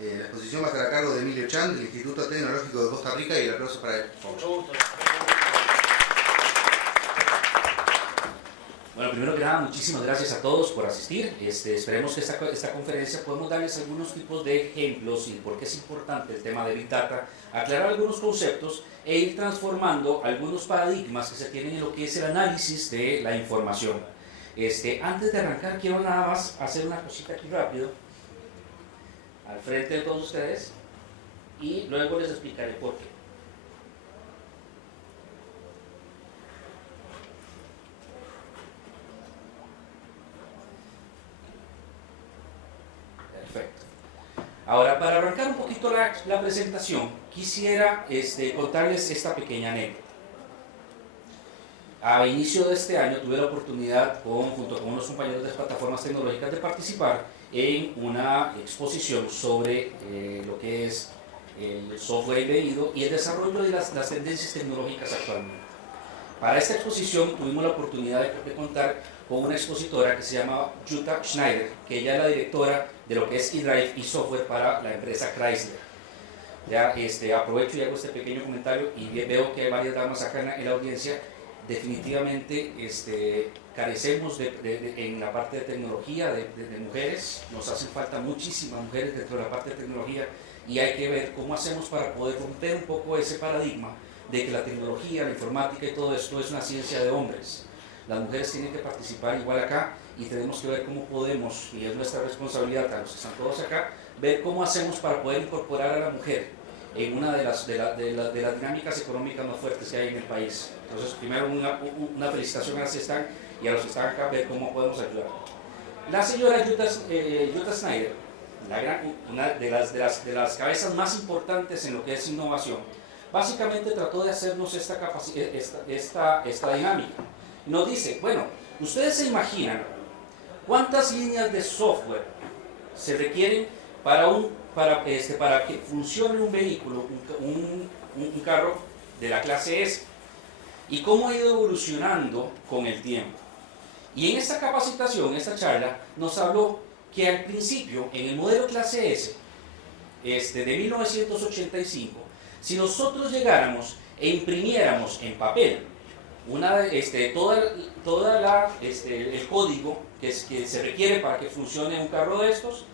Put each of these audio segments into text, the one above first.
La exposición va a estar a cargo de Emilio Chan, del Instituto Tecnológico de Costa Rica, y el aplauso para él. Mucho gusto. Bueno, primero que nada, muchísimas gracias a todos por asistir. Esperemos que esta conferencia podamos darles algunos tipos de ejemplos y por qué es importante el tema de Big Data, aclarar algunos conceptos e ir transformando algunos paradigmas que se tienen en lo que es el análisis de la información. Antes de arrancar, quiero nada más hacer una cosita aquí rápido, al frente de todos ustedes, y luego les explicaré por qué. Perfecto. Ahora, para arrancar un poquito la presentación, quisiera contarles esta pequeña anécdota. A inicio de este año tuve la oportunidad, junto con unos compañeros de plataformas tecnológicas, de participar en una exposición sobre lo que es el software embebido y el desarrollo de las tendencias tecnológicas actualmente. Para esta exposición tuvimos la oportunidad de contar con una expositora que se llama Jutta Schneider, que ella es la directora de lo que es eDrive y software para la empresa Chrysler. Ya, aprovecho y hago este pequeño comentario y veo que hay varias damas acá en la audiencia. Definitivamente carecemos en la parte de tecnología de mujeres, nos hacen falta muchísimas mujeres dentro de la parte de tecnología y hay que ver cómo hacemos para poder romper un poco ese paradigma de que la tecnología, la informática y todo esto es una ciencia de hombres. Las mujeres tienen que participar igual acá y tenemos que ver cómo podemos, y es nuestra responsabilidad a los que están todos acá, ver cómo hacemos para poder incorporar a la mujer en una de las dinámicas económicas más fuertes que hay en el país. Entonces, primero una felicitación a las que están y a los que están acá, ver cómo podemos ayudar. La señora Jutta Schneider, una de las cabezas más importantes en lo que es innovación, básicamente trató de hacernos esta dinámica. Nos dice, bueno, ustedes se imaginan cuántas líneas de software se requieren para que funcione un vehículo, un carro de la clase S, y cómo ha ido evolucionando con el tiempo. Y en esta capacitación, en esta charla, nos habló que al principio, en el modelo clase S, de 1985, si nosotros llegáramos e imprimiéramos en papel el código que se requiere para que funcione un carro de estos,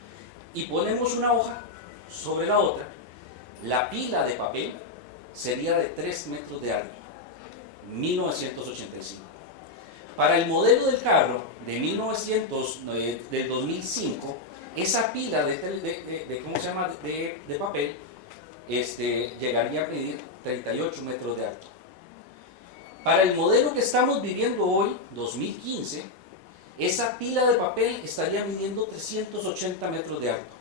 y ponemos una hoja sobre la otra, la pila de papel sería de 3 metros de alto, 1985. Para el modelo del carro del 2005, esa pila de papel llegaría a medir 38 metros de alto. Para el modelo que estamos viviendo hoy, 2015, esa pila de papel estaría midiendo 380 metros de alto.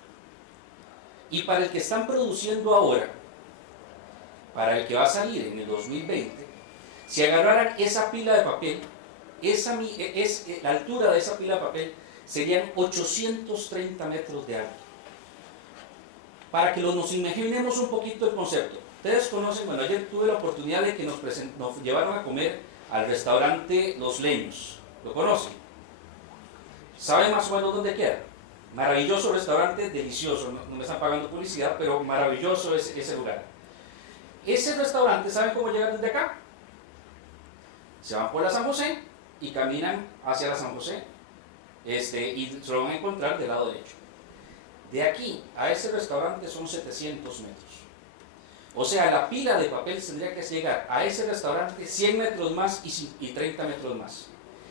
Y para el que están produciendo ahora, para el que va a salir en el 2020, si agarraran esa pila de papel, la altura de esa pila de papel serían 830 metros de alto. Para que nos imaginemos un poquito el concepto. Ustedes conocen, bueno, ayer tuve la oportunidad de que nos llevaron a comer al restaurante Los Leños. ¿Lo conocen? ¿Saben más o menos dónde queda? Maravilloso restaurante, delicioso, no me están pagando publicidad, pero maravilloso es ese lugar. Ese restaurante, ¿saben cómo llegan desde acá? Se van por la San José y caminan hacia la San José y se lo van a encontrar del lado derecho. De aquí a ese restaurante son 700 metros. O sea, la pila de papel tendría que llegar a ese restaurante 100 metros más y 30 metros más.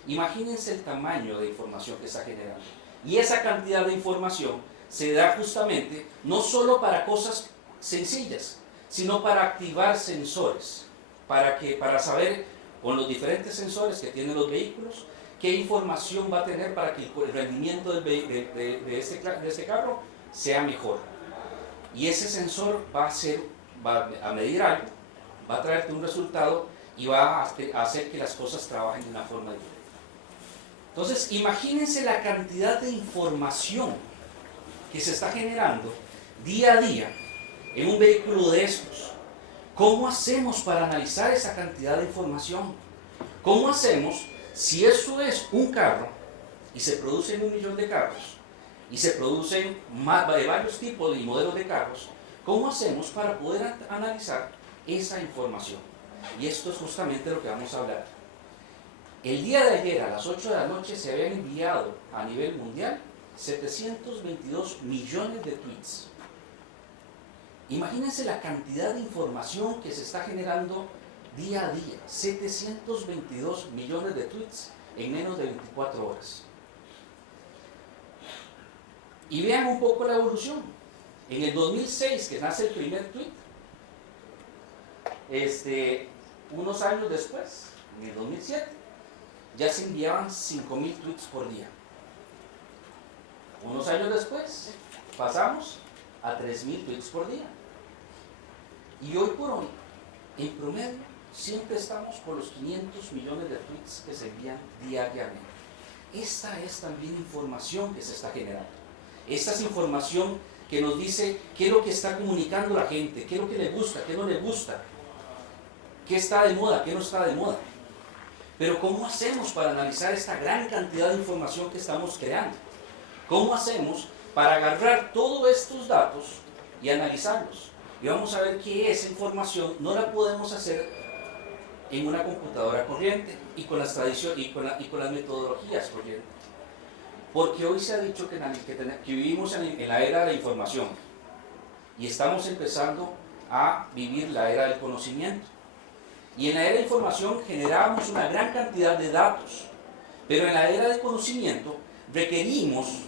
Imagínense el tamaño de información que está generando. Y esa cantidad de información se da justamente no solo para cosas sencillas, sino para activar sensores, para saber con los diferentes sensores que tienen los vehículos, qué información va a tener para que el rendimiento de este carro sea mejor. Y ese sensor va a medir algo, va a traerte un resultado y va a hacer que las cosas trabajen de una forma diferente. Entonces, imagínense la cantidad de información que se está generando día a día en un vehículo de estos. ¿Cómo hacemos para analizar esa cantidad de información? ¿Cómo hacemos si eso es un carro y se producen 1 millón de carros y se producen varios tipos de modelos de carros, ¿cómo hacemos para poder analizar esa información? Y esto es justamente lo que vamos a hablar. El día de ayer a las 8 de la noche se habían enviado a nivel mundial 722 millones de tweets. Imagínense la cantidad de información que se está generando día a día. 722 millones de tweets en menos de 24 horas. Y vean un poco la evolución. En el 2006, que nace el primer tweet, unos años después, en el 2007, ya se enviaban 5.000 tweets por día. Unos años después, pasamos a 3.000 tweets por día. Y hoy por hoy, en promedio, siempre estamos por los 500 millones de tweets que se envían diariamente. Esta es también información que se está generando. Esta es información que nos dice qué es lo que está comunicando la gente, qué es lo que le gusta, qué no le gusta, qué está de moda, qué no está de moda. Pero ¿cómo hacemos para analizar esta gran cantidad de información que estamos creando? ¿Cómo hacemos para agarrar todos estos datos y analizarlos? Y vamos a ver que esa información no la podemos hacer en una computadora corriente y con las tradiciones y con las metodologías corrientes. Porque hoy se ha dicho que vivimos en la era de la información y estamos empezando a vivir la era del conocimiento. Y en la era de información generamos una gran cantidad de datos, pero en la era de conocimiento requerimos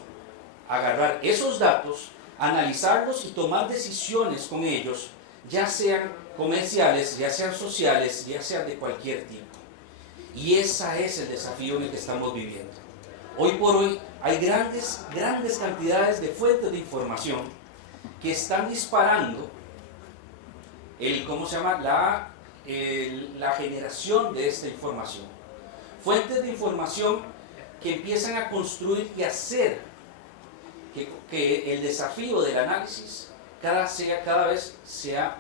agarrar esos datos, analizarlos y tomar decisiones con ellos, ya sean comerciales, ya sean sociales, ya sean de cualquier tipo. Y ese es el desafío en el que estamos viviendo. Hoy por hoy hay grandes cantidades de fuentes de información que están disparando la generación de esta información. Fuentes de información que empiezan a construir y hacer que el desafío del análisis cada vez sea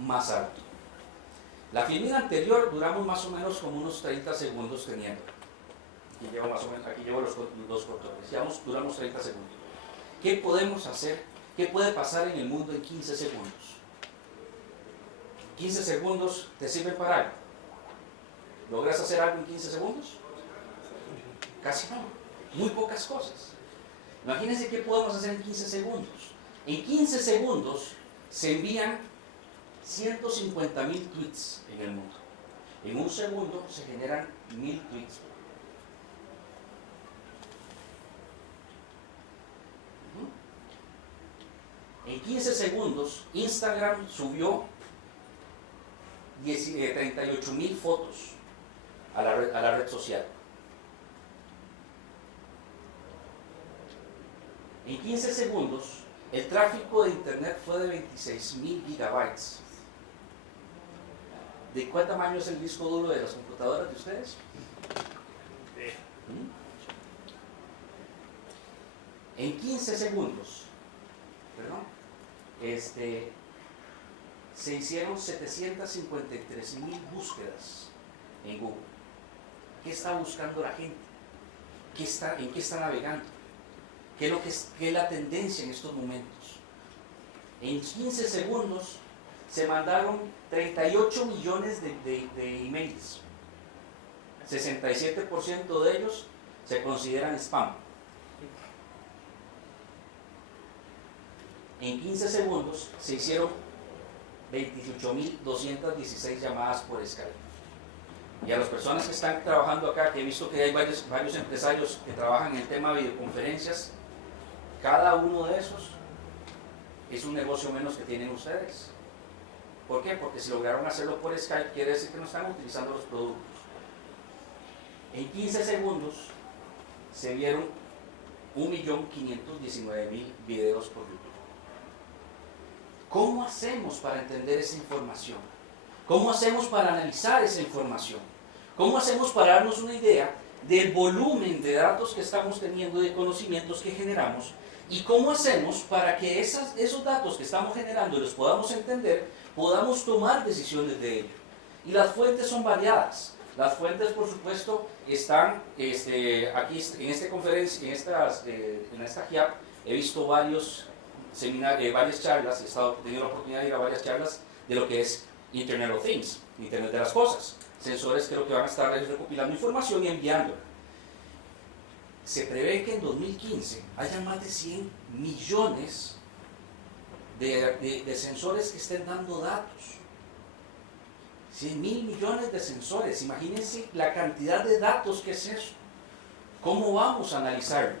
más alto. La filmina anterior duramos más o menos como unos 30 segundos teniendo. Aquí llevo los controles. Duramos 30 segundos. ¿Qué podemos hacer? ¿Qué puede pasar en el mundo en 15 segundos? 15 segundos te sirven para algo. ¿Logras hacer algo en 15 segundos? Casi no. Muy pocas cosas. Imagínense qué podemos hacer en 15 segundos. En 15 segundos se envían 150.000 tweets en el mundo. En un segundo se generan 1.000 tweets. En 15 segundos, Instagram subió 38.000 fotos a la red social. En 15 segundos, el tráfico de internet fue de 26.000 gigabytes. ¿De cuál tamaño es el disco duro de las computadoras de ustedes? En 15 segundos, se hicieron 753.000 búsquedas en Google. ¿Qué está buscando la gente? ¿En qué está navegando? ¿Qué es la tendencia en estos momentos? En 15 segundos se mandaron 38 millones de emails. 67% de ellos se consideran spam. En 15 segundos se hicieron 28.216 llamadas por Skype. Y a las personas que están trabajando acá, que he visto que hay varios empresarios que trabajan en el tema de videoconferencias, cada uno de esos es un negocio menos que tienen ustedes. ¿Por qué? Porque si lograron hacerlo por Skype, quiere decir que no están utilizando los productos. En 15 segundos se vieron 1.519.000 videos por YouTube. ¿Cómo hacemos para entender esa información? ¿Cómo hacemos para analizar esa información? ¿Cómo hacemos para darnos una idea del volumen de datos que estamos teniendo, de conocimientos que generamos? ¿Y cómo hacemos para que esos datos que estamos generando y los podamos entender, podamos tomar decisiones de ello? Y las fuentes son variadas. Las fuentes, por supuesto, están aquí en esta conferencia, en esta GIAP, he visto varios seminarios, varias charlas, he tenido la oportunidad de ir a varias charlas de lo que es Internet of Things, Internet de las Cosas. Sensores creo que van a estar recopilando información y enviándola. Se prevé que en 2015 hayan más de 100 millones de sensores que estén dando datos. 100 mil millones de sensores, imagínense la cantidad de datos que es eso. ¿Cómo vamos a analizarlo?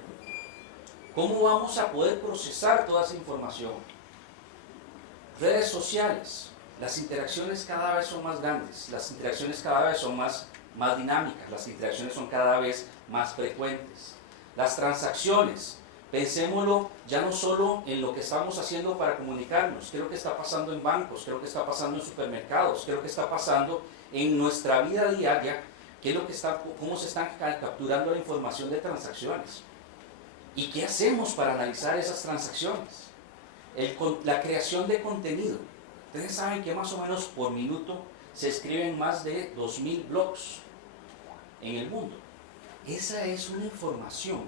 ¿Cómo vamos a poder procesar toda esa información? Redes sociales, las interacciones cada vez son más grandes, las interacciones cada vez son más dinámicas, las interacciones son cada vez más frecuentes. Las transacciones, pensémoslo ya no solo en lo que estamos haciendo para comunicarnos, qué es lo que está pasando en bancos, qué es lo que está pasando en supermercados, qué es lo que está pasando en nuestra vida diaria, qué es lo que cómo se están capturando la información de transacciones. ¿Y qué hacemos para analizar esas transacciones? La creación de contenido. Ustedes saben que más o menos por minuto se escriben más de 2000 blogs en el mundo. Esa es una información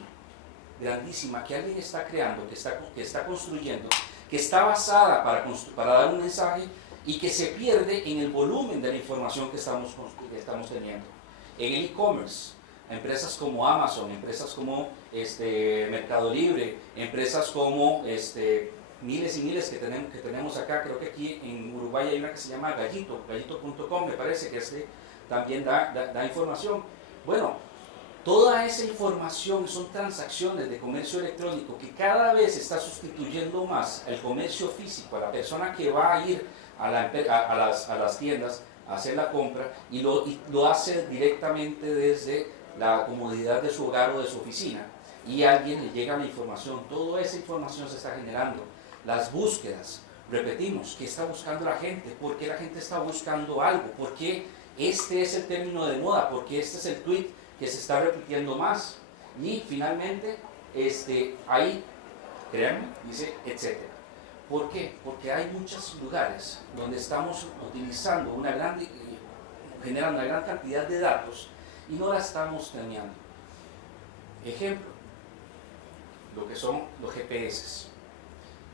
grandísima que alguien está creando, que está construyendo, que está basada para dar un mensaje y que se pierde en el volumen de la información que estamos teniendo. En el e-commerce, empresas como Amazon, empresas como Mercado Libre, empresas como miles y miles que tenemos acá. Creo que aquí en Uruguay hay una que se llama gallito.com, me parece que también da información. Bueno, toda esa información son transacciones de comercio electrónico que cada vez está sustituyendo más el comercio físico, a la persona que va a ir a las tiendas a hacer la compra y lo hace directamente desde la comodidad de su hogar o de su oficina, y a alguien le llega la información. Toda esa información se está generando. Las búsquedas, repetimos, ¿qué está buscando la gente? ¿Por qué la gente está buscando algo? ¿Por qué este es el término de moda? ¿Por qué este es el tweet que se está repitiendo más? Y finalmente, ahí, créanme, dice etcétera. ¿Por qué? Porque hay muchos lugares donde estamos utilizando generando una gran cantidad de datos y no la estamos teniendo. Ejemplo, lo que son los GPS,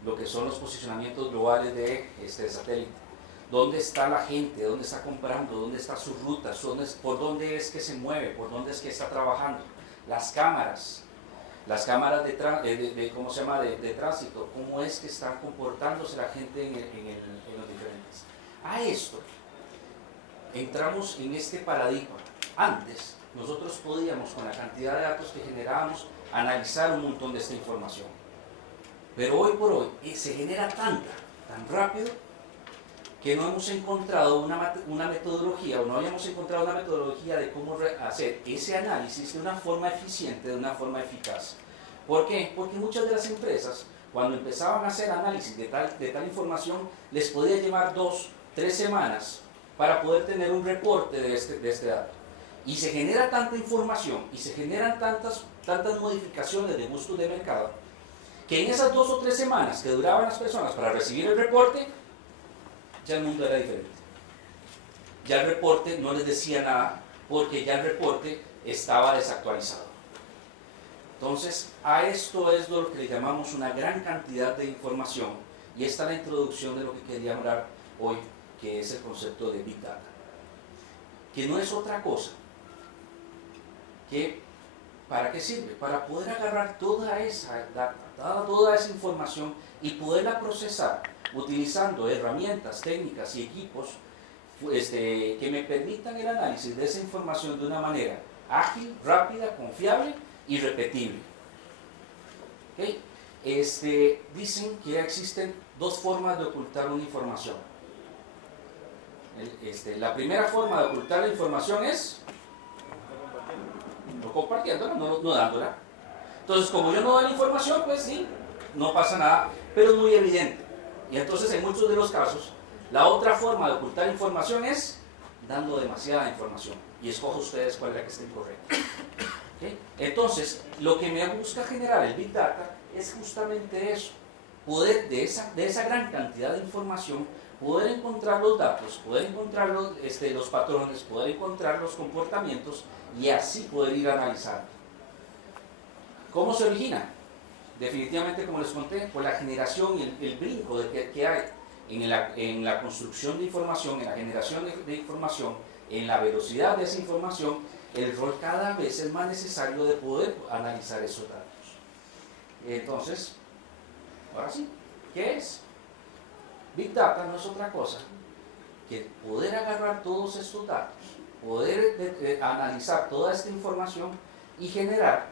lo que son los posicionamientos globales de satélite. ¿Dónde está la gente? ¿Dónde está comprando? ¿Dónde están sus rutas? ¿Por dónde es que se mueve? ¿Por dónde es que está trabajando? Las cámaras de tránsito, ¿cómo es que está comportándose la gente en los diferentes? A esto entramos en este paradigma. Antes, nosotros podíamos, con la cantidad de datos que generábamos, analizar un montón de esta información. Pero hoy por hoy se genera tan rápido, que no hemos encontrado una metodología, o no habíamos encontrado una metodología de cómo hacer ese análisis de una forma eficiente, de una forma eficaz. ¿Por qué? Porque muchas de las empresas, cuando empezaban a hacer análisis de tal información, les podía llevar 2-3 semanas para poder tener un reporte de este dato. Y se genera tanta información y se generan tantas modificaciones de gustos de mercado, que en esas 2 o 3 semanas que duraban las personas para recibir el reporte, ya el mundo era diferente. Ya el reporte no les decía nada, porque ya el reporte estaba desactualizado. Entonces, a esto es lo que le llamamos una gran cantidad de información, y esta es la introducción de lo que quería hablar hoy, que es el concepto de Big Data, que no es otra cosa que, ¿para qué sirve? Para poder agarrar toda esa data, toda esa información y poderla procesar utilizando herramientas, técnicas y equipos que me permitan el análisis de esa información de una manera ágil, rápida, confiable y repetible. ¿Okay? Dicen que existen 2 formas de ocultar una información. La primera forma de ocultar la información es no compartiéndola, no dándola. Entonces, como yo no doy la información, pues sí, no pasa nada, pero es muy evidente. Y entonces, en muchos de los casos, la otra forma de ocultar información es dando demasiada información. Y escojo ustedes cuál es la que está incorrecta. ¿Okay? Entonces, lo que me busca generar el Big Data es justamente eso. Poder de esa gran cantidad de información, poder encontrar los datos, poder encontrar los patrones, poder encontrar los comportamientos y así poder ir analizando. ¿Cómo se origina? definitivamente, como les conté, por la generación y el brinco que hay en la construcción de información, en la generación de información, en la velocidad de esa información, el rol cada vez es más necesario de poder analizar esos datos. Entonces, ahora sí, ¿qué es? Big Data no es otra cosa que poder agarrar todos estos datos, poder analizar toda esta información y generar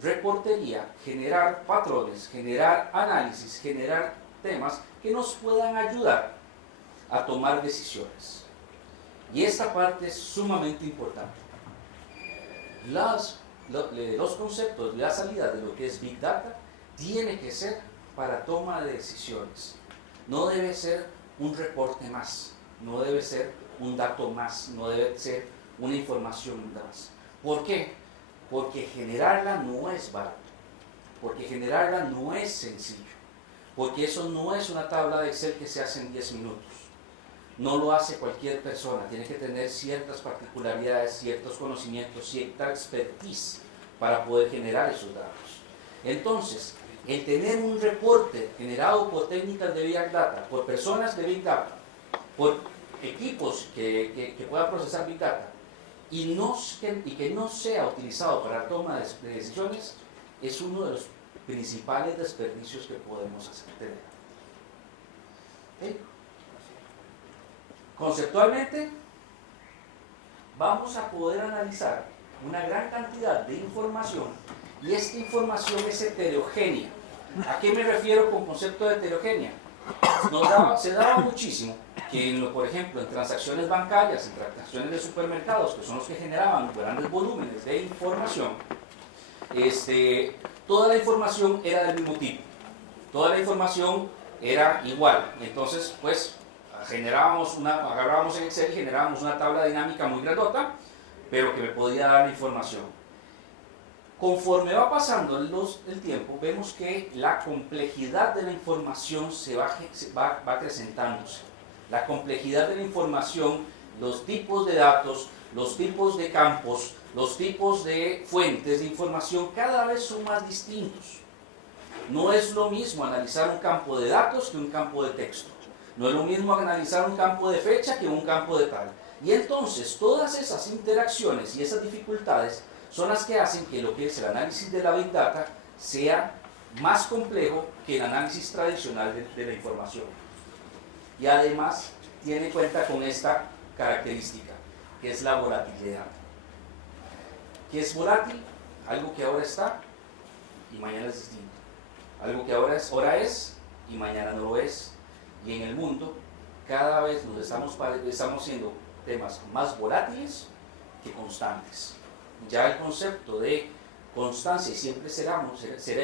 reportería, generar patrones, generar análisis, generar temas que nos puedan ayudar a tomar decisiones. Y esta parte es sumamente importante. Los conceptos, la salida de lo que es Big Data tiene que ser para toma de decisiones. No debe ser un reporte más, no debe ser un dato más, no debe ser una información más. ¿Por qué? Porque generarla no es barato, porque generarla no es sencillo, porque eso no es una tabla de Excel que se hace en 10 minutos. No lo hace cualquier persona, tiene que tener ciertas particularidades, ciertos conocimientos, cierta expertise para poder generar esos datos. Entonces, el tener un reporte generado por técnicas de Big Data, por personas de Big Data, por equipos que puedan procesar Big Data, y que no sea utilizado para la toma de decisiones, es uno de los principales desperdicios que podemos tener. ¿Okay? Conceptualmente, vamos a poder analizar una gran cantidad de información y esta información es heterogénea. ¿A qué me refiero con concepto de heterogénea? Se daba muchísimo que, por ejemplo, en transacciones bancarias, en transacciones de supermercados, que son los que generaban grandes volúmenes de información, toda la información era del mismo tipo, toda la información era igual. Entonces, pues, agarrábamos en Excel y generábamos una tabla dinámica muy grandota, pero que me podía dar la información. Conforme va pasando el tiempo, vemos que la complejidad de la información va acrecentándose. La complejidad de la información, los tipos de datos, los tipos de campos, los tipos de fuentes de información cada vez son más distintos. No es lo mismo analizar un campo de datos que un campo de texto. No es lo mismo analizar un campo de fecha que un campo de tal. Y entonces todas esas interacciones y esas dificultades son las que hacen que lo que es el análisis de la Big Data sea más complejo que el análisis tradicional de la información. Y además tiene en cuenta con esta característica, que es la volatilidad. ¿Qué es volátil? Algo que ahora está y mañana es distinto. Algo que ahora es y mañana no lo es. Y en el mundo cada vez nos estamos siendo temas más volátiles que constantes. Ya el concepto de constancia y siempre será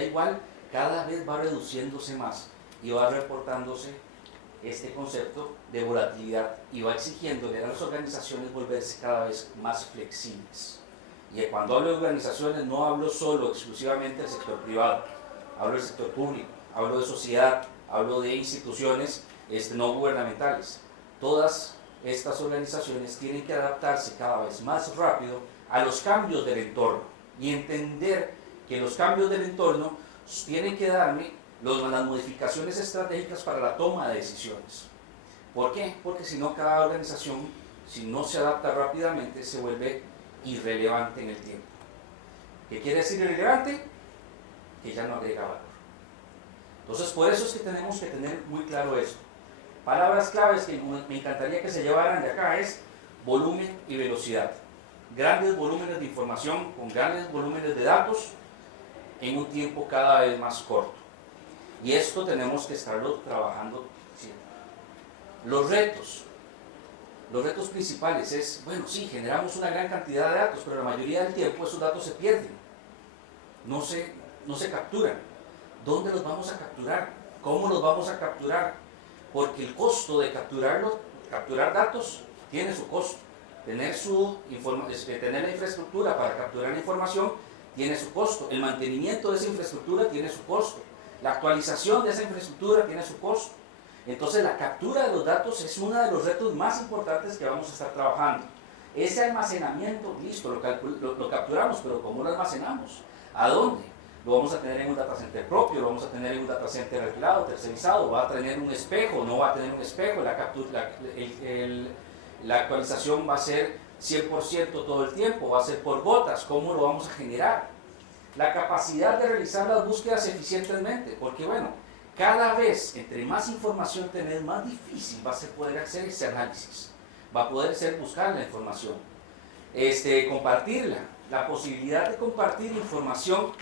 igual, cada vez va reduciéndose más y va reportándose este concepto de volatilidad y va exigiéndole a las organizaciones volverse cada vez más flexibles. Y cuando hablo de organizaciones no hablo solo exclusivamente del sector privado, hablo del sector público, hablo de sociedad, hablo de instituciones no gubernamentales. Todas estas organizaciones tienen que adaptarse cada vez más rápido a los cambios del entorno y entender que los cambios del entorno tienen que darme las modificaciones estratégicas para la toma de decisiones. ¿Por qué? Porque si no, cada organización, si no se adapta rápidamente, se vuelve irrelevante en el tiempo. ¿Qué quiere decir irrelevante? Que ya no agrega valor. Entonces, por eso es que tenemos que tener muy claro esto. Palabras claves que me encantaría que se llevaran de acá es volumen y velocidad. Grandes volúmenes de información con grandes volúmenes de datos en un tiempo cada vez más corto. Y esto tenemos que estarlo trabajando siempre. Los retos principales es, bueno, sí, generamos una gran cantidad de datos, pero la mayoría del tiempo esos datos se pierden, no se capturan. ¿Dónde los vamos a capturar? ¿Cómo los vamos a capturar? Porque el costo de capturar datos tiene su costo. Tener la infraestructura para capturar la información tiene su costo. El mantenimiento de esa infraestructura tiene su costo. La actualización de esa infraestructura tiene su costo. Entonces la captura de los datos es uno de los retos más importantes que vamos a estar trabajando. Ese almacenamiento, listo, lo capturamos, pero ¿cómo lo almacenamos? ¿A dónde? lo vamos a tener en un data center propio, lo vamos a tener en un data center alquilado, tercerizado, va a tener un espejo, no va a tener un espejo, la actualización va a ser 100% todo el tiempo, va a ser por gotas, ¿cómo lo vamos a generar? La capacidad de realizar las búsquedas eficientemente, porque bueno, cada vez entre más información tener, más difícil va a ser poder hacer ese análisis, va a poder ser buscar la información, compartirla, la posibilidad de compartir información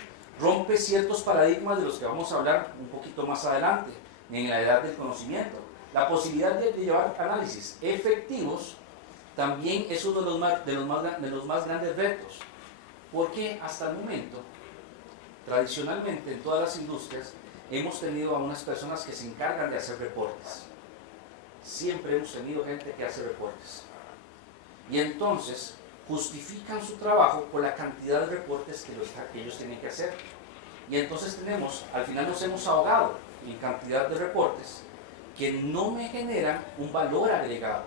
rompe ciertos paradigmas de los que vamos a hablar un poquito más adelante, en la edad del conocimiento. La posibilidad de llevar análisis efectivos también es uno de los más grandes retos, porque hasta el momento, tradicionalmente en todas las industrias, hemos tenido a unas personas que se encargan de hacer reportes. Siempre hemos tenido gente que hace reportes. Y entonces justifican su trabajo por la cantidad de reportes que ellos tienen que hacer. Y entonces al final nos hemos ahogado en cantidad de reportes que no me generan un valor agregado.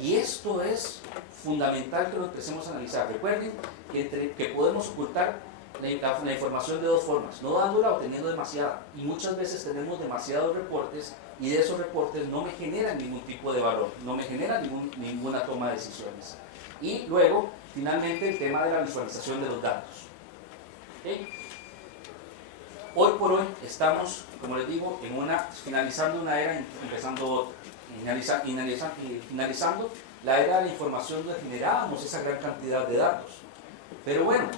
Y esto es fundamental que lo empecemos a analizar. Recuerden que podemos ocultar la información de dos formas, no dándola o teniendo demasiada. Y muchas veces tenemos demasiados reportes y de esos reportes no me generan ningún tipo de valor, no me generan ninguna toma de decisiones. Y luego, finalmente, el tema de la visualización de los datos. ¿Okay? Hoy por hoy estamos, como les digo, finalizando una era, empezando otra. Finalizando la era de la información donde generábamos esa gran cantidad de datos. Pero bueno,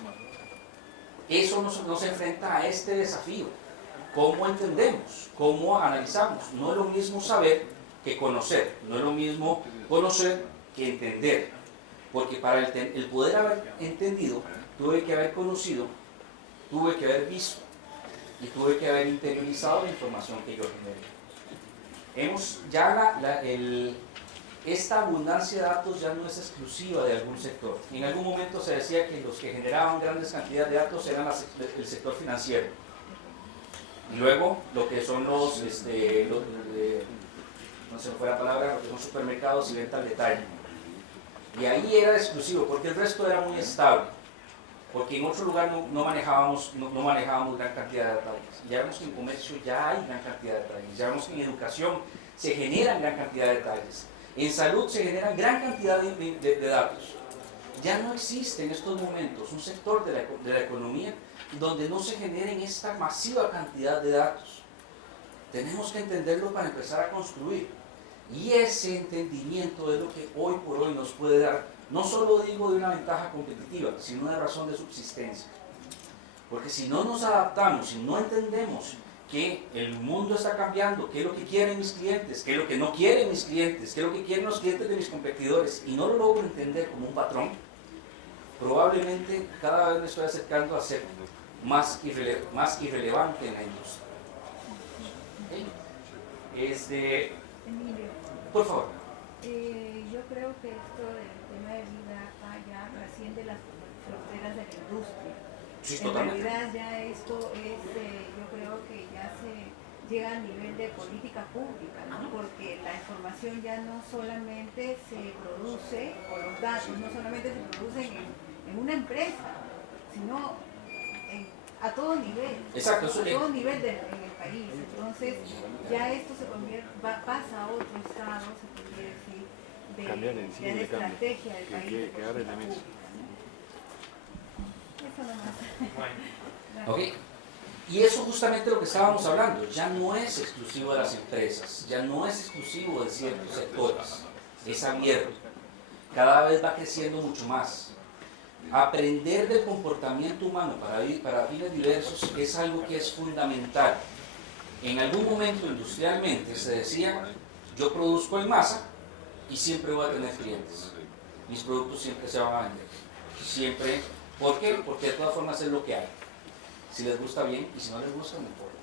eso nos enfrenta a este desafío. ¿Cómo entendemos? ¿Cómo analizamos? No es lo mismo saber que conocer. No es lo mismo conocer que entender. Porque para el poder haber entendido, tuve que haber conocido, tuve que haber visto y tuve que haber interiorizado la información que yo generé. Esta abundancia de datos ya no es exclusiva de algún sector. En algún momento se decía que los que generaban grandes cantidades de datos eran el sector financiero. Y luego lo que son no se me fue la palabra, lo que son supermercados y venta al detalle. Y ahí era exclusivo, porque el resto era muy estable. Porque en otro lugar no manejábamos gran cantidad de detalles. Ya vemos que en comercio ya hay gran cantidad de detalles. Ya vemos que en educación se generan gran cantidad de detalles. En salud se generan gran cantidad de datos. Ya no existe en estos momentos un sector de la economía donde no se generen esta masiva cantidad de datos. Tenemos que entenderlo para empezar a construir. Y ese entendimiento es lo que hoy por hoy nos puede dar, no solo digo de una ventaja competitiva, sino de razón de subsistencia. Porque si no nos adaptamos, si no entendemos que el mundo está cambiando, qué es lo que quieren mis clientes, qué es lo que no quieren mis clientes, qué es lo que quieren los clientes de mis competidores, y no lo logro entender como un patrón, probablemente cada vez me estoy acercando a ser más irrelevante en la industria. ¿Okay? Emilio, Por favor. yo creo que esto del tema de Big Data ya trasciende las fronteras de la industria. Sí, en totalmente. realidad ya esto es, yo creo que ya se llega al nivel de política pública, ¿no? Porque la información ya no solamente se produce, o los datos no solamente se producen en una empresa, sino a todo nivel. Exacto, a todo nivel en el país. Entonces ya esto pasa a otro estado, se podría decir, de estrategia del país de política pública, ¿no? Eso nomás. Okay. Y eso justamente lo que estábamos hablando, ya no es exclusivo de las empresas, ya no es exclusivo de ciertos sectores, es abierto, cada vez va creciendo mucho más. Aprender del comportamiento humano para fines diversos es algo que es fundamental. En algún momento industrialmente se decía, yo produzco en masa y siempre voy a tener clientes. Mis productos siempre se van a vender. Siempre. ¿Por qué? Porque de todas formas es lo que hay. Si les gusta bien y si no les gusta, no importa.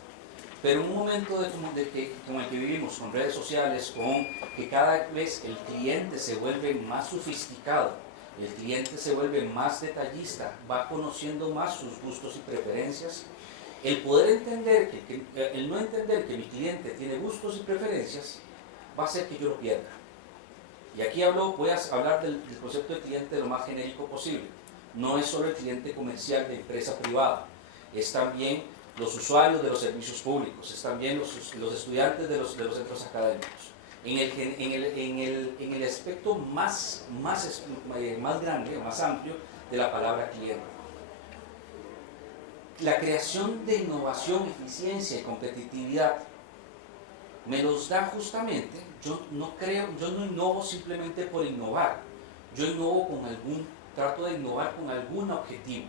Pero en un momento como el que vivimos, con redes sociales, con que cada vez el cliente se vuelve más sofisticado, el cliente se vuelve más detallista, va conociendo más sus gustos y preferencias, el poder entender, el no entender que mi cliente tiene gustos y preferencias, va a hacer que yo lo pierda. Y aquí voy a hablar del concepto de cliente lo más genérico posible. No es solo el cliente comercial de empresa privada. es también los usuarios de los servicios públicos, es también los estudiantes de los centros académicos. En el aspecto más grande, más amplio de la palabra cliente. La creación de innovación, eficiencia y competitividad me los da justamente, yo no innovo simplemente por innovar, yo trato de innovar con algún objetivo.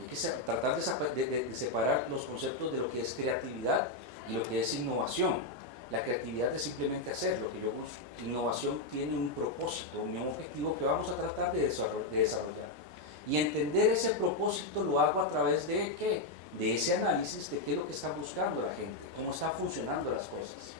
Hay que tratar de separar los conceptos de lo que es creatividad y lo que es innovación. La creatividad es simplemente hacer lo que yo busco. Innovación tiene un propósito, un objetivo que vamos a tratar de desarrollar. Y entender ese propósito lo hago a través de ¿qué? De ese análisis de qué es lo que está buscando la gente, cómo están funcionando las cosas.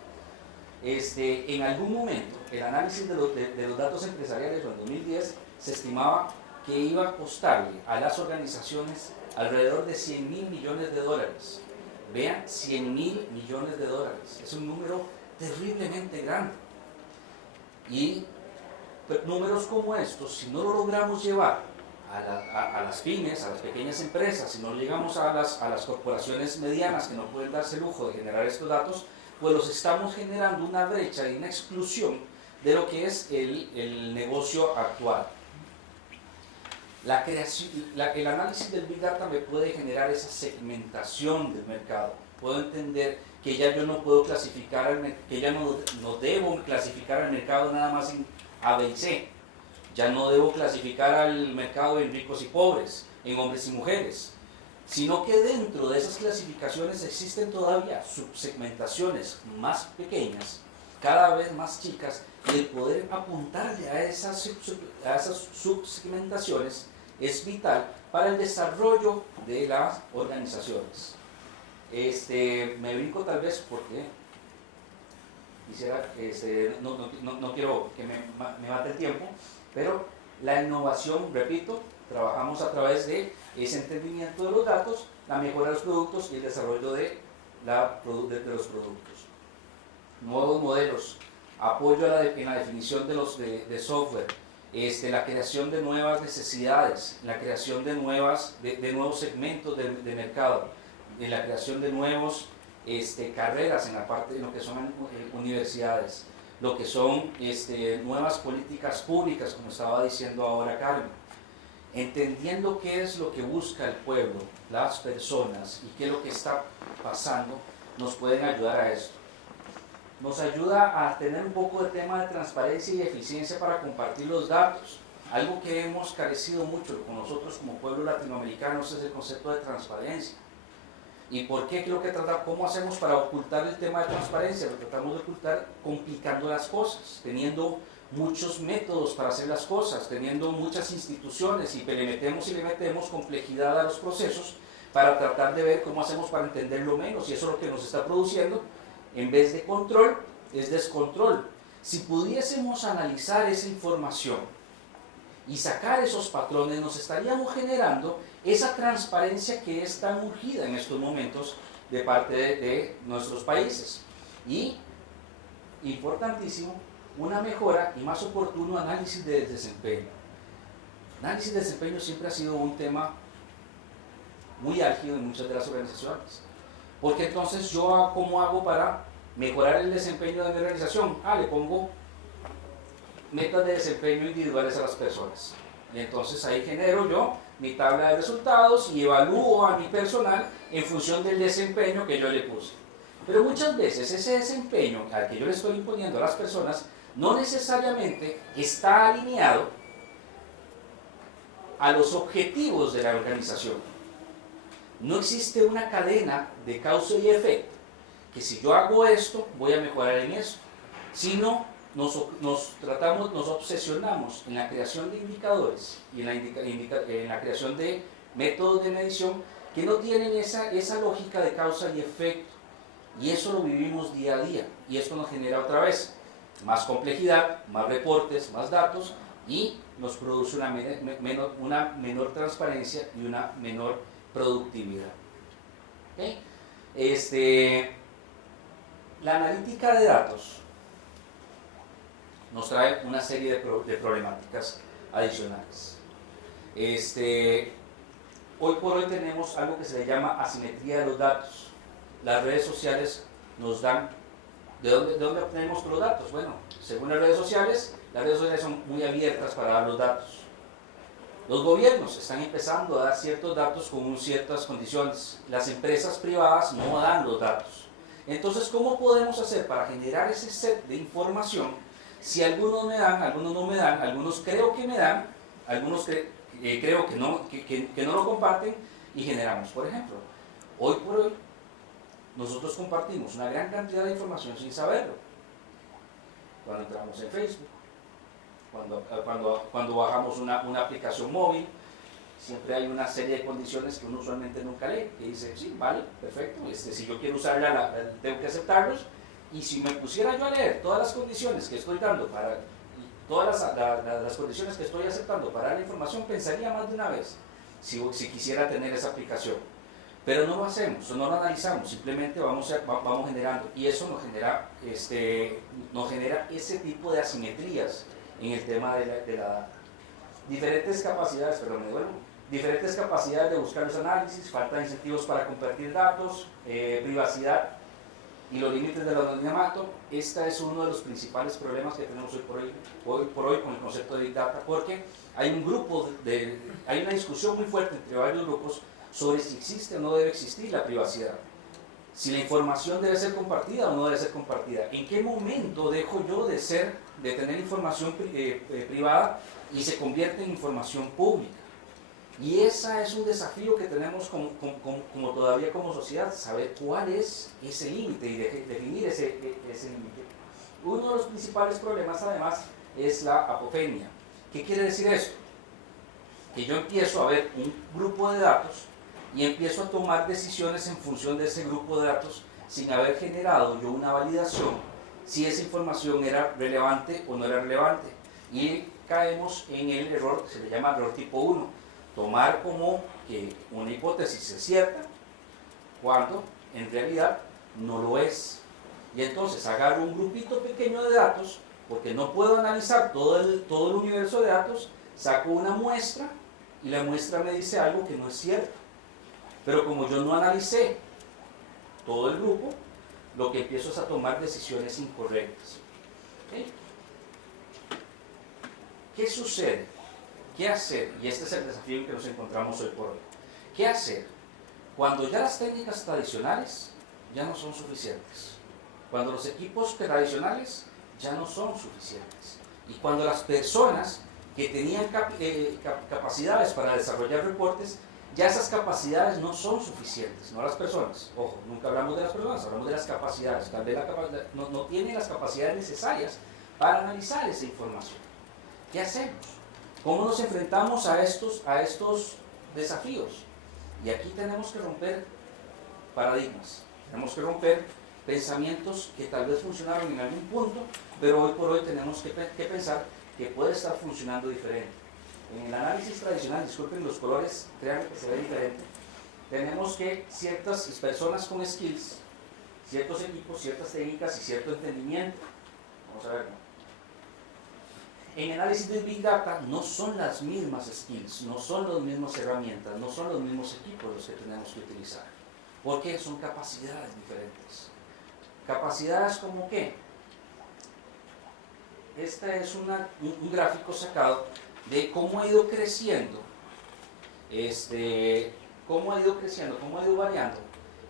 En algún momento, el análisis de los datos empresariales en 2010 se estimaba que iba a costarle a las organizaciones alrededor de 100.000 millones de dólares. Vean, 100.000 millones de dólares. Es un número terriblemente grande. Y números como estos, si no lo logramos llevar a las pymes, a las pequeñas empresas, si no llegamos a las corporaciones medianas que no pueden darse el lujo de generar estos datos, pues los estamos generando una brecha y una exclusión de lo que es el negocio actual. El análisis del Big Data me puede generar esa segmentación del mercado. Puedo entender que ya yo no puedo clasificar, que ya no debo clasificar al mercado nada más en A, B y C. Ya no debo clasificar al mercado en ricos y pobres, en hombres y mujeres, sino que dentro de esas clasificaciones existen todavía subsegmentaciones más pequeñas, cada vez más chicas, y el poder apuntarle a esas subsegmentaciones es vital para el desarrollo de las organizaciones. Me brinco tal vez porque quisiera, no quiero que me mate el tiempo, pero la innovación, repito, trabajamos a través de ese entendimiento de los datos, la mejora de los productos y el desarrollo de los productos. Nuevos modelos, apoyo en la definición de software, la creación de nuevas necesidades, la creación de nuevos segmentos de mercado, la creación de nuevas carreras en la parte de lo que son universidades, lo que son nuevas políticas públicas, como estaba diciendo ahora Carmen, entendiendo qué es lo que busca el pueblo, las personas y qué es lo que está pasando, nos pueden ayudar a esto. Nos ayuda a tener un poco de tema de transparencia y eficiencia para compartir los datos. Algo que hemos carecido mucho con nosotros como pueblo latinoamericano es el concepto de transparencia. ¿Y por qué creo que cómo hacemos para ocultar el tema de transparencia? Lo tratamos de ocultar complicando las cosas, teniendo muchos métodos para hacer las cosas, teniendo muchas instituciones y le metemos complejidad a los procesos para tratar de ver cómo hacemos para entenderlo menos, y eso es lo que nos está produciendo, en vez de control, es descontrol. Si pudiésemos analizar esa información y sacar esos patrones, nos estaríamos generando esa transparencia que es tan urgida en estos momentos de parte de nuestros países. Y, importantísimo, una mejora y más oportuno análisis de desempeño. Análisis de desempeño siempre ha sido un tema muy álgido en muchas de las organizaciones. Porque entonces yo, ¿cómo hago para mejorar el desempeño de mi organización? Le pongo metas de desempeño individuales a las personas. Y entonces ahí genero yo mi tabla de resultados y evalúo a mi personal en función del desempeño que yo le puse. Pero muchas veces ese desempeño al que yo le estoy imponiendo a las personas no necesariamente está alineado a los objetivos de la organización. No existe una cadena de causa y efecto, que si yo hago esto, voy a mejorar en esto. Sino nos obsesionamos en la creación de indicadores y en la creación de métodos de medición que no tienen esa lógica de causa y efecto. Y eso lo vivimos día a día. Y esto nos genera otra vez más complejidad, más reportes, más datos, y nos produce una menor transparencia y una menor productividad. ¿Okay? La analítica de datos nos trae una serie de problemáticas adicionales. hoy por hoy tenemos algo que se le llama asimetría de los datos. Las redes sociales nos dan, ¿de dónde obtenemos los datos? Bueno, según las redes sociales son muy abiertas para dar los datos. Los gobiernos están empezando a dar ciertos datos con ciertas condiciones. Las empresas privadas no dan los datos. Entonces, ¿cómo podemos hacer para generar ese set de información si algunos me dan, algunos no me dan, algunos creo que me dan, algunos creo que no lo comparten y generamos? Por ejemplo, hoy por hoy nosotros compartimos una gran cantidad de información sin saberlo. Cuando entramos en Facebook, cuando bajamos una aplicación móvil, siempre hay una serie de condiciones que uno usualmente nunca lee, que dice, sí, vale, perfecto, si yo quiero usarla, tengo que aceptarlos, y si me pusiera yo a leer todas las condiciones que estoy dando todas las condiciones que estoy aceptando para la información, pensaría más de una vez si quisiera tener esa aplicación. Pero no lo hacemos, no lo analizamos, simplemente vamos generando, y eso nos genera ese tipo de asimetrías en el tema de la data. Diferentes capacidades de buscar los análisis, falta de incentivos para compartir datos, privacidad y los límites del anonimato. Este es uno de los principales problemas que tenemos hoy por hoy con el concepto de Big Data, porque hay una discusión muy fuerte entre varios grupos sobre si existe o no debe existir la privacidad, si la información debe ser compartida o no debe ser compartida, en qué momento dejo yo de tener información privada y se convierte en información pública. Y ese es un desafío que tenemos como todavía como sociedad, saber cuál es ese límite y definir ese límite. Uno de los principales problemas además es la apofenia. ¿Qué quiere decir eso? Que yo empiezo a ver un grupo de datos y empiezo a tomar decisiones en función de ese grupo de datos sin haber generado yo una validación si esa información era relevante o no era relevante. Y caemos en el error que se le llama error tipo 1, tomar como que una hipótesis es cierta cuando en realidad no lo es. Y entonces agarro un grupito pequeño de datos, porque no puedo analizar todo el universo de datos, saco una muestra y la muestra me dice algo que no es cierto. Pero como yo no analicé todo el grupo, lo que empiezo es a tomar decisiones incorrectas. ¿Okay? ¿Qué sucede? ¿Qué hacer? Y este es el desafío en que nos encontramos hoy por hoy. ¿Qué hacer cuando ya las técnicas tradicionales ya no son suficientes? Cuando los equipos tradicionales ya no son suficientes. Y cuando las personas que tenían capacidades para desarrollar reportes, ya esas capacidades no son suficientes, no las personas. Ojo, nunca hablamos de las personas, hablamos de las capacidades. Tal vez no tienen las capacidades necesarias para analizar esa información. ¿Qué hacemos? ¿Cómo nos enfrentamos a estos desafíos? Y aquí tenemos que romper paradigmas, tenemos que romper pensamientos que tal vez funcionaron en algún punto, pero hoy por hoy tenemos que pensar que puede estar funcionando diferente. En el análisis tradicional, disculpen los colores, crean que se ve diferente, tenemos que ciertas personas con skills, ciertos equipos, ciertas técnicas y cierto entendimiento, vamos a verlo. En el análisis de Big Data no son las mismas skills, no son las mismas herramientas, no son los mismos equipos los que tenemos que utilizar, porque son capacidades diferentes. ¿Capacidades como qué? Este es un gráfico sacado de cómo ha ido creciendo, cómo ha ido variando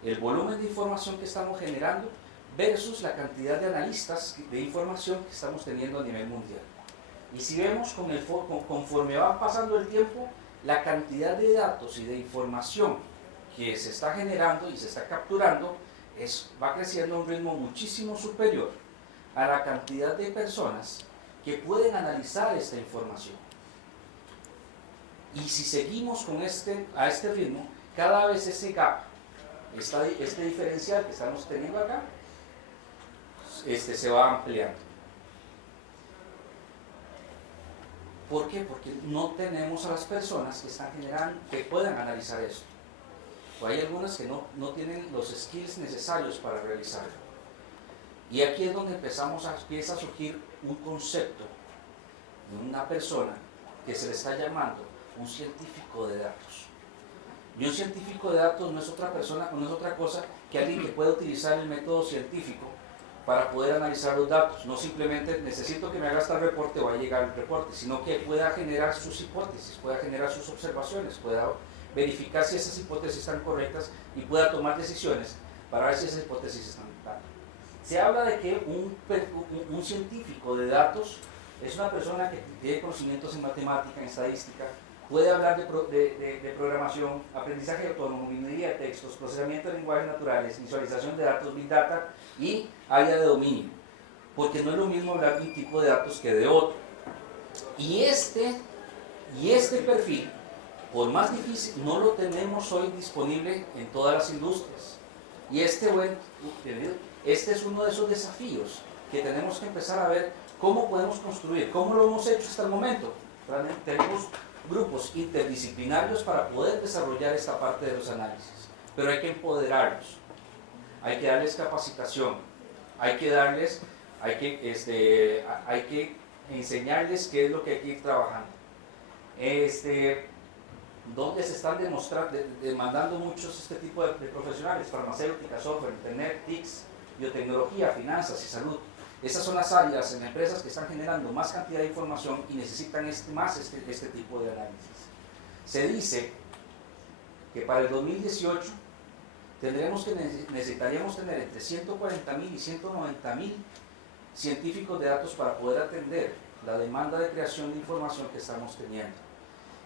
el volumen de información que estamos generando versus la cantidad de analistas de información que estamos teniendo a nivel mundial. Y si vemos conforme va pasando el tiempo, la cantidad de datos y de información que se está generando y se está capturando va creciendo a un ritmo muchísimo superior a la cantidad de personas que pueden analizar esta información. Y si seguimos a este ritmo, cada vez ese gap, este diferencial que estamos teniendo acá, se va ampliando. ¿Por qué? Porque no tenemos a las personas que puedan analizar esto. O hay algunas que no tienen los skills necesarios para realizarlo. Y aquí es donde empieza a surgir un concepto de una persona que se le está llamando un científico de datos. Y un científico de datos no es otra persona, no es otra cosa que alguien que puede utilizar el método científico para poder analizar los datos. No simplemente necesito que me hagas tal reporte, va a llegar el reporte, sino que pueda generar sus hipótesis, pueda generar sus observaciones, pueda verificar si esas hipótesis están correctas y pueda tomar decisiones para ver si esas hipótesis están dando. Se habla de que un científico de datos es una persona que tiene conocimientos en matemática, en estadística, puede hablar de programación, aprendizaje autónomo, minería de textos, procesamiento de lenguajes naturales, visualización de datos, big data y área de dominio. Porque no es lo mismo hablar de un tipo de datos que de otro. Y este perfil, por más difícil, no lo tenemos hoy disponible en todas las industrias. Y este es uno de esos desafíos que tenemos que empezar a ver cómo podemos construir, cómo lo hemos hecho hasta el momento. Realmente tenemos grupos interdisciplinarios para poder desarrollar esta parte de los análisis, pero hay que empoderarlos, hay que darles capacitación, hay que enseñarles qué es lo que hay que ir trabajando. Donde se están demandando muchos este tipo de profesionales: farmacéutica, software, internet, TICs, biotecnología, finanzas y salud. Esas son las áreas en empresas que están generando más cantidad de información y necesitan este tipo de análisis. Se dice que para el 2018 necesitaríamos tener entre 140.000 y 190.000 científicos de datos para poder atender la demanda de creación de información que estamos teniendo.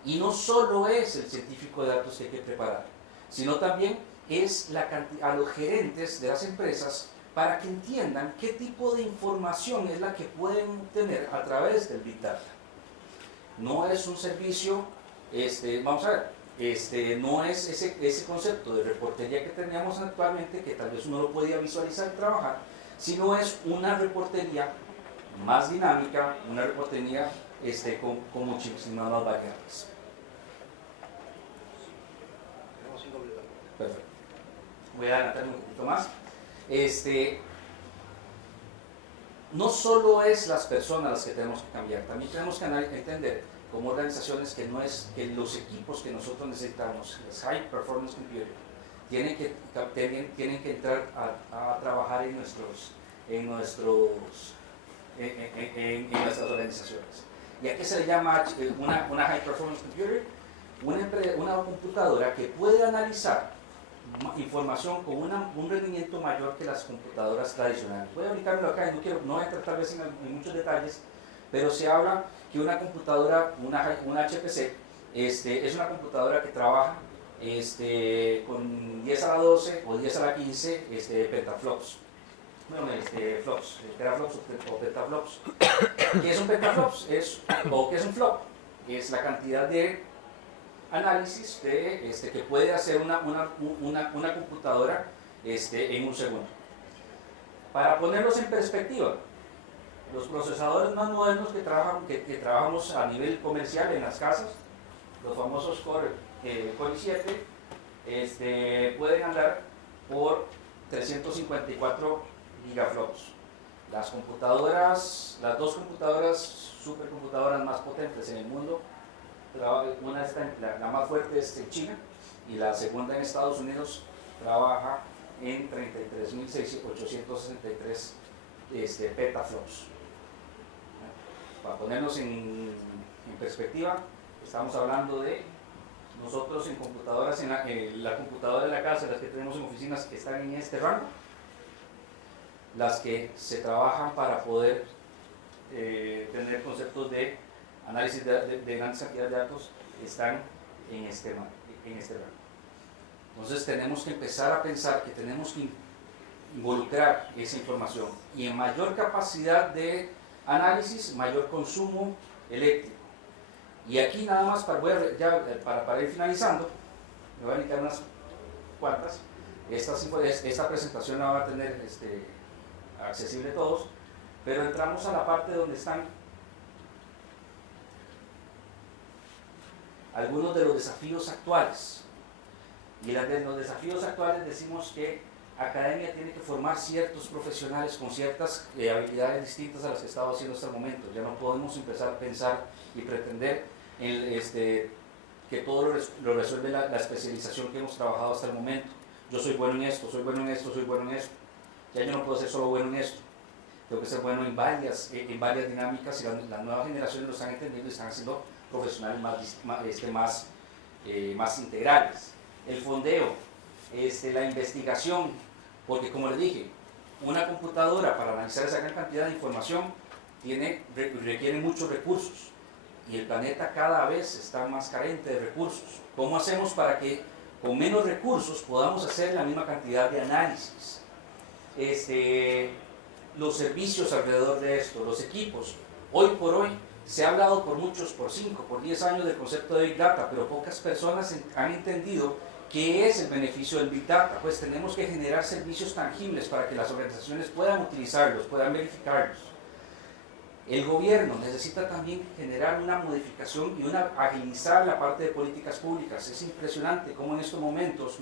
Y no solo es el científico de datos que hay que preparar, sino también es a los gerentes de las empresas para que entiendan qué tipo de información es la que pueden obtener a través del Big Data. No es un servicio, vamos a ver, no es ese concepto de reportería que teníamos actualmente, que tal vez uno lo podía visualizar y trabajar, sino es una reportería más dinámica, una reportería con muchísimas más variables. Perfecto. Voy a adelantarme un poquito más. No solo es las personas las que tenemos que cambiar, también tenemos que entender como organizaciones que no es que los equipos que nosotros necesitamos, los High Performance Computing, tienen que entrar a trabajar en nuestras organizaciones. ¿Y a qué se le llama una High Performance Computer? Una computadora que puede analizar información con un rendimiento mayor que las computadoras tradicionales. Voy a ubicármelo acá, no voy a entrar tal vez en muchos detalles, pero se habla que una computadora, una HPC, es una computadora que trabaja con 10 a la 12 o 10 a la 15 petaflops. Bueno, flops, teraflops o petaflops. ¿Qué es un petaflops? ¿O qué es un flop? Es la cantidad de análisis que puede hacer una computadora en un segundo. Para ponerlos en perspectiva, los procesadores más modernos que trabajamos a nivel comercial en las casas, los famosos Core i7, pueden andar por 354 gigaflops. Las dos computadoras supercomputadoras más potentes en el mundo, una la más fuerte es en China y la segunda en Estados Unidos, trabaja en 33.863 petaflops. Para ponernos en perspectiva, estamos hablando de nosotros en computadoras, la computadora de la casa, las que tenemos en oficinas que están en este rango, las que se trabajan para poder tener conceptos de análisis de grandes cantidades de datos, están en este rango. Entonces tenemos que empezar a pensar que tenemos que involucrar esa información, y en mayor capacidad de análisis, mayor consumo eléctrico. Y aquí nada más para ir finalizando, me voy a indicar unas cuantas. Esta presentación la van a tener accesible a todos, pero entramos a la parte donde están algunos de los desafíos actuales. Y los desafíos actuales decimos que academia tiene que formar ciertos profesionales con ciertas habilidades distintas a las que estaba haciendo hasta el momento. Ya no podemos empezar a pensar y pretender que que todo lo resuelve la especialización que hemos trabajado hasta el momento. Yo soy bueno en esto, soy bueno en esto, soy bueno en esto. Ya yo no puedo ser solo bueno en esto. Tengo que ser bueno en varias dinámicas y las nuevas generaciones lo están entendiendo y están haciendo profesionales más integrales. El fondeo, la investigación, porque como les dije, una computadora para analizar esa gran cantidad de información requiere muchos recursos y el planeta cada vez está más carente de recursos. ¿Cómo hacemos para que con menos recursos podamos hacer la misma cantidad de análisis? Los servicios alrededor de esto, los equipos. Hoy por hoy se ha hablado por 5, por 10 años del concepto de Big Data, pero pocas personas han entendido qué es el beneficio del Big Data. Pues tenemos que generar servicios tangibles para que las organizaciones puedan utilizarlos, puedan verificarlos. El gobierno necesita también generar una modificación y agilizar la parte de políticas públicas. Es impresionante cómo en estos momentos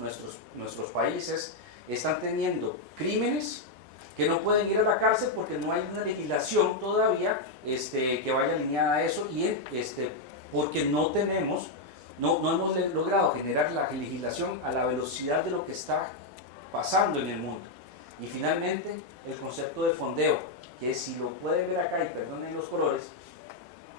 nuestros países están teniendo crímenes que no pueden ir a la cárcel porque no hay una legislación todavía que vaya alineada a eso y porque no hemos logrado generar la legislación a la velocidad de lo que está pasando en el mundo. Y finalmente, el concepto de fondeo, que si lo pueden ver acá, y perdonen los colores,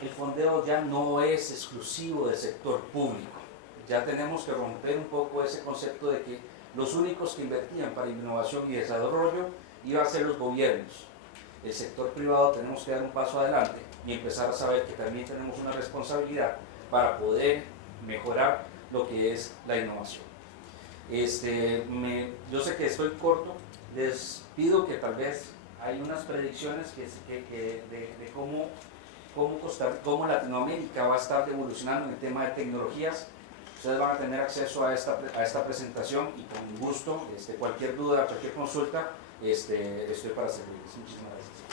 el fondeo ya no es exclusivo del sector público. Ya tenemos que romper un poco ese concepto de que los únicos que invertían para innovación y desarrollo iban a ser los gobiernos. El sector privado tenemos que dar un paso adelante y empezar a saber que también tenemos una responsabilidad para poder mejorar lo que es la innovación. Yo sé que estoy corto, les pido que tal vez hay unas predicciones de cómo Latinoamérica va a estar evolucionando en el tema de tecnologías. Ustedes van a tener acceso a esta presentación y con gusto, cualquier duda, cualquier consulta, estoy para servirles. Muchísimas gracias.